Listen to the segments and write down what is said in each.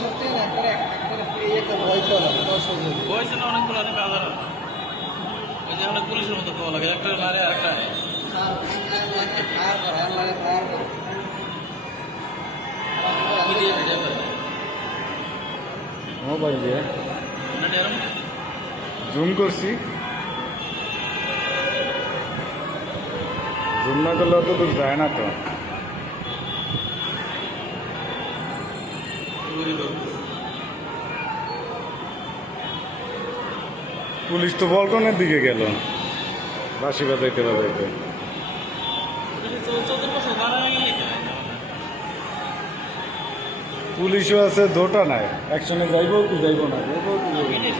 সত্যি না একটা ভয় ছিল বয়সে না অনেকগুলো অনেক আলাদা ওই যে অনেক পুলিশের মতো খাওয়া লাগে একটা নারে আর একটা নেই মোবাইল দিয়ে জুম করছি, জুম না করলে অত দূর যায় না তো। পুলিশ তো বল্টনের দিকে গেল বাঁশি বাজাইতে বাজাইতে। পুলিশও আছে, দোটা নাই, একসঙ্গে যাইব কি যাইব না, যাইব কি যাইব না।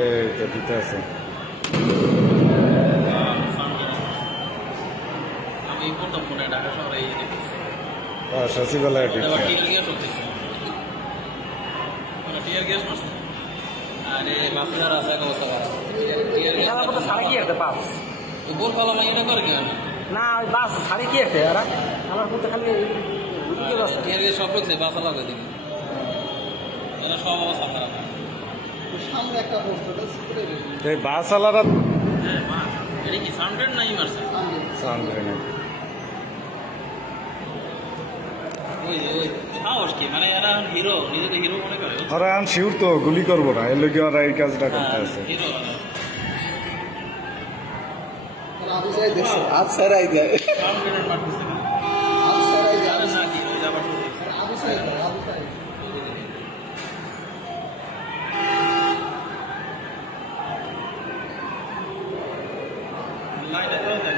এই তো দিতে আছে। আমি প্রথম মনে ঢাকা শহরে সচিবালয় ঠিক টিয়ার গ্যাস মারছে আরে বাসে যারা আছে এক অবস্থা খারাপ ছাড়ে কি আছে বাস বোর পালা এটা করে কি না ওই বাস ছাড়ে কি আছে ওরা আমার মধ্যে খালি টিয়ার গ্যাস সব রয়েছে বাস আলাদা দিকে এরা সব অবস্থা খারাপ সামনে একটা এই বাস আলাদা হ্যাঁ মা এটা কি সাউন্ডেড নাই মারছে সাউন্ড হয় না। ওই ওই সাহস কি মানে এরা হিরো নিজেকে হিরো মনে করে ওরা আন শিউর তো গুলি করবো না, এর লোকে ওরা এই কাজটা করতে আছে। হিরো হাত ছাড়াই দেয় সাউন্ডেড মারতেছে হাত ছাড়াই দেয় আরে না কি ওই আবার আবু সাইদ আবু সাইদ লাইনে